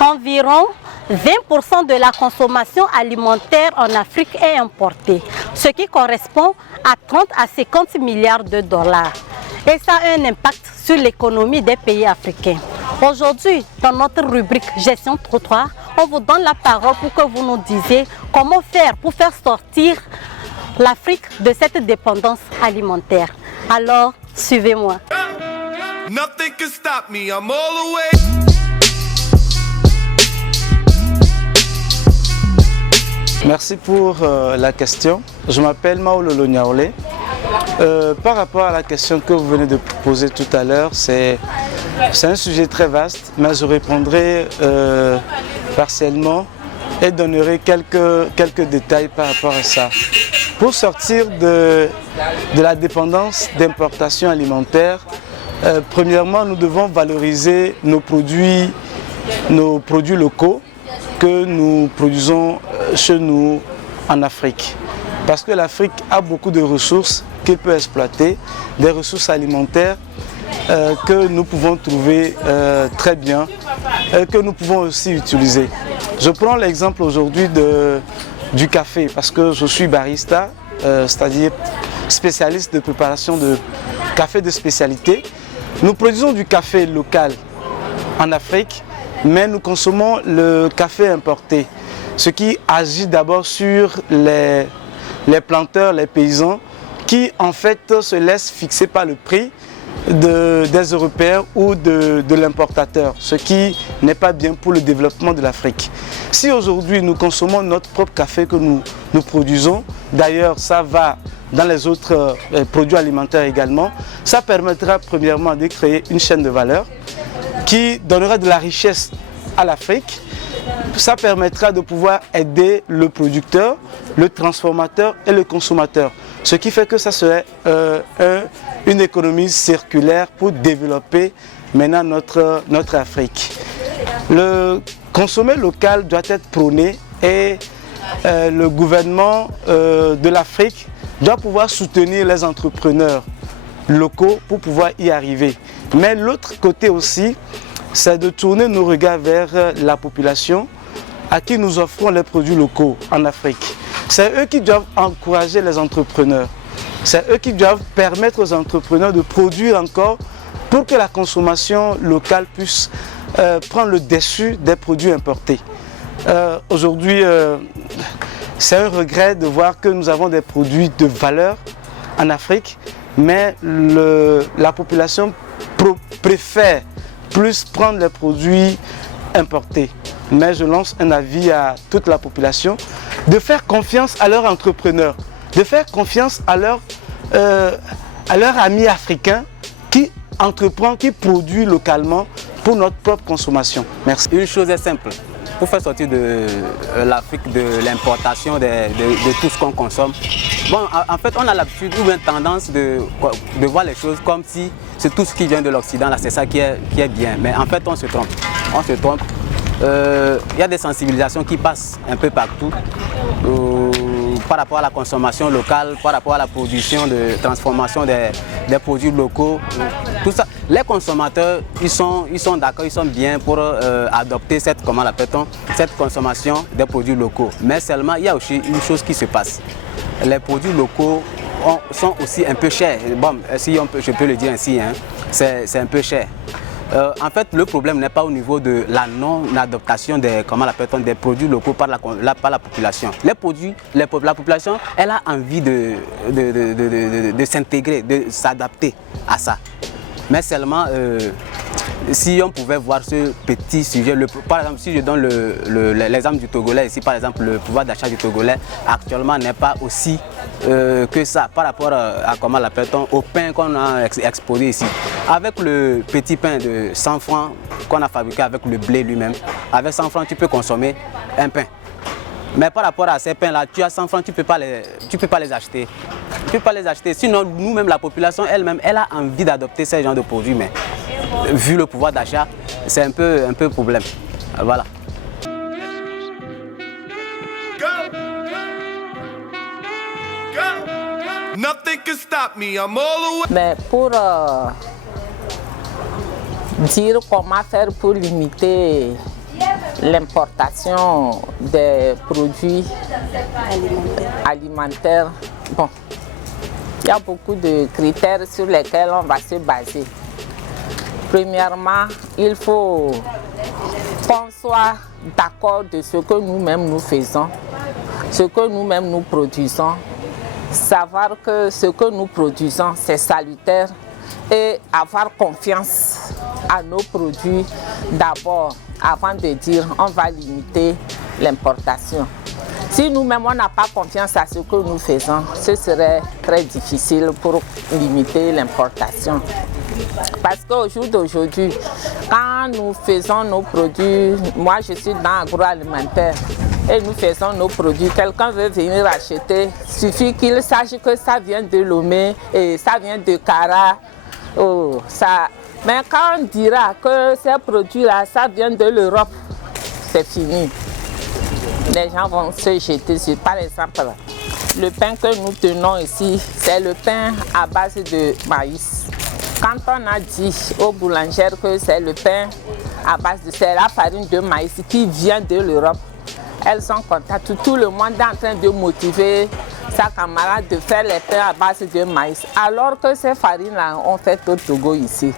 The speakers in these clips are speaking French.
Environ 20% de la consommation alimentaire en Afrique est importée, ce qui correspond à 30 à 50 milliards de dollars. Et ça a un impact sur l'économie des pays africains. Aujourd'hui, dans notre rubrique Gestion trottoir, on vous donne la parole pour que vous nous disiez comment faire pour faire sortir l'Afrique de cette dépendance alimentaire. Alors, suivez-moi. Nothing can stop me, I'm all the way. Merci pour la question. Je m'appelle Maololo Niaolé. Par rapport à la question que vous venez de poser tout à l'heure, c'est un sujet très vaste, mais je répondrai partiellement et donnerai quelques détails par rapport à ça. Pour sortir de la dépendance d'importation alimentaire, premièrement, nous devons valoriser nos produits locaux que nous produisons chez nous en Afrique. Parce que l'Afrique a beaucoup de ressources qu'elle peut exploiter, des ressources alimentaires que nous pouvons trouver très bien et que nous pouvons aussi utiliser. Je prends l'exemple aujourd'hui du café parce que je suis barista, c'est-à-dire spécialiste de préparation de café de spécialité. Nous produisons du café local en Afrique, mais nous consommons le café importé, ce qui agit d'abord sur les planteurs, les paysans, qui en fait se laissent fixer par le prix des Européens ou de l'importateur, ce qui n'est pas bien pour le développement de l'Afrique. Si aujourd'hui nous consommons notre propre café que nous produisons, d'ailleurs ça va dans les autres produits alimentaires également, ça permettra premièrement de créer une chaîne de valeur qui donnera de la richesse à l'Afrique. Ça permettra de pouvoir aider le producteur, le transformateur et le consommateur. Ce qui fait que ça serait une économie circulaire pour développer maintenant notre Afrique. Le consommer local doit être prôné et le gouvernement de l'Afrique doit pouvoir soutenir les entrepreneurs locaux pour pouvoir y arriver. Mais l'autre côté aussi, c'est de tourner nos regards vers la population à qui nous offrons les produits locaux en Afrique. C'est eux qui doivent encourager les entrepreneurs. C'est eux qui doivent permettre aux entrepreneurs de produire encore pour que la consommation locale puisse prendre le dessus des produits importés. Aujourd'hui, c'est un regret de voir que nous avons des produits de valeur en Afrique, mais la population préfère plus prendre les produits importés. Mais je lance un avis à toute la population de faire confiance à leurs entrepreneurs, de faire confiance à leurs amis africains qui entreprennent, qui produisent localement pour notre propre consommation. Merci. Une chose est simple, pour faire sortir de l'Afrique de l'importation de tout ce qu'on consomme. Bon, en fait, on a l'habitude ou une tendance de voir les choses comme si c'est tout ce qui vient de l'Occident, là, c'est ça qui est bien. Mais en fait, on se trompe. On se trompe. Il y a des sensibilisations qui passent un peu partout par rapport à la consommation locale, par rapport à la production de transformation des produits locaux. Tout ça. Les consommateurs, ils sont d'accord, ils sont bien pour adopter cette consommation des produits locaux. Mais seulement, il y a aussi une chose qui se passe. Les produits locaux sont aussi un peu chers. Bon, si je peux le dire ainsi, hein, c'est un peu cher. En fait, le problème n'est pas au niveau de la non-adaptation des produits locaux par la population. La population, elle a envie de s'intégrer, de s'adapter à ça. Mais seulement, si on pouvait voir ce petit sujet, par exemple, si je donne l'exemple du Togolais ici, par exemple, le pouvoir d'achat du Togolais actuellement n'est pas aussi que ça par rapport au pain qu'on a exposé ici. Avec le petit pain de 100 francs qu'on a fabriqué avec le blé lui-même, avec 100 francs, tu peux consommer un pain. Mais par rapport à ces pains-là, tu as 100 francs, tu ne peux pas les acheter. Tu peux pas les acheter. Sinon, nous-mêmes, la population elle-même, elle a envie d'adopter ces genres de produits, mais vu le pouvoir d'achat, c'est un peu problème. Voilà. Mais pour dire comment faire pour limiter l'importation des produits alimentaires. Bon, il y a beaucoup de critères sur lesquels on va se baser. Premièrement, il faut qu'on soit d'accord de ce que nous-mêmes nous faisons, ce que nous-mêmes nous produisons, savoir que ce que nous produisons c'est salutaire et avoir confiance à nos produits d'abord avant de dire on va limiter l'importation. Si nous-mêmes on n'a pas confiance à ce que nous faisons, ce serait très difficile pour limiter l'importation. Parce qu'au jour d'aujourd'hui, quand nous faisons nos produits, moi je suis dans l'agroalimentaire et nous faisons nos produits, quelqu'un veut venir acheter, il suffit qu'il sache que ça vient de Lomé et ça vient de Kara. Oh, ça. Mais quand on dira que ces produits-là, ça vient de l'Europe, c'est fini. Les gens vont se jeter sur, par exemple, le pain que nous tenons ici, c'est le pain à base de maïs. Quand on a dit aux boulangères que c'est le pain à base de c'est la farine de maïs qui vient de l'Europe, elles sont contentes. Tout le monde est en train de motiver sa camarade de faire les pains à base de maïs, alors que ces farines-là ont fait au Togo ici.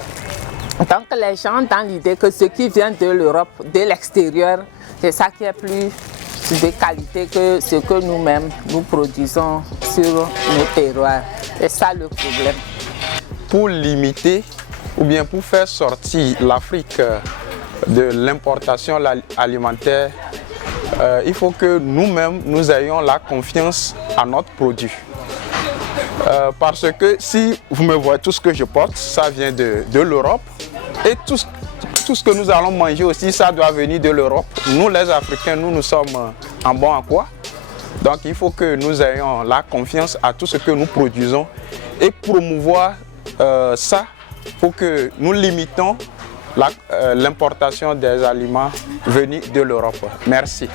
Donc les gens ont dans l'idée que ce qui vient de l'Europe, de l'extérieur, c'est ça qui est plus de qualité que ce que nous-mêmes nous produisons sur nos terroirs. C'est ça le problème. Pour limiter ou bien pour faire sortir l'Afrique de l'importation alimentaire, il faut que nous-mêmes nous ayons la confiance à notre produit. Parce que si vous me voyez, tout ce que je porte, ça vient de l'Europe et tout ce que nous allons manger aussi, ça doit venir de l'Europe. Nous les Africains, nous sommes en bon à quoi? Donc il faut que nous ayons la confiance à tout ce que nous produisons et promouvoir ça pour que nous limitons l'importation des aliments venus de l'Europe. Merci.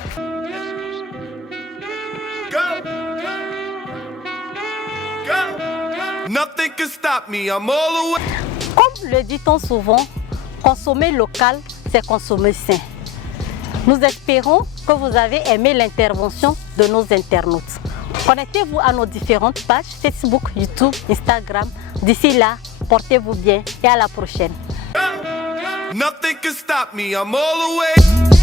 Nothing can stop me, I'm all the way. Comme le dit-on souvent, consommer local, c'est consommer sain. Nous espérons que vous avez aimé l'intervention de nos internautes. Connectez-vous à nos différentes pages Facebook, YouTube, Instagram. D'ici là, portez-vous bien et à la prochaine. Nothing can stop me, I'm all the way.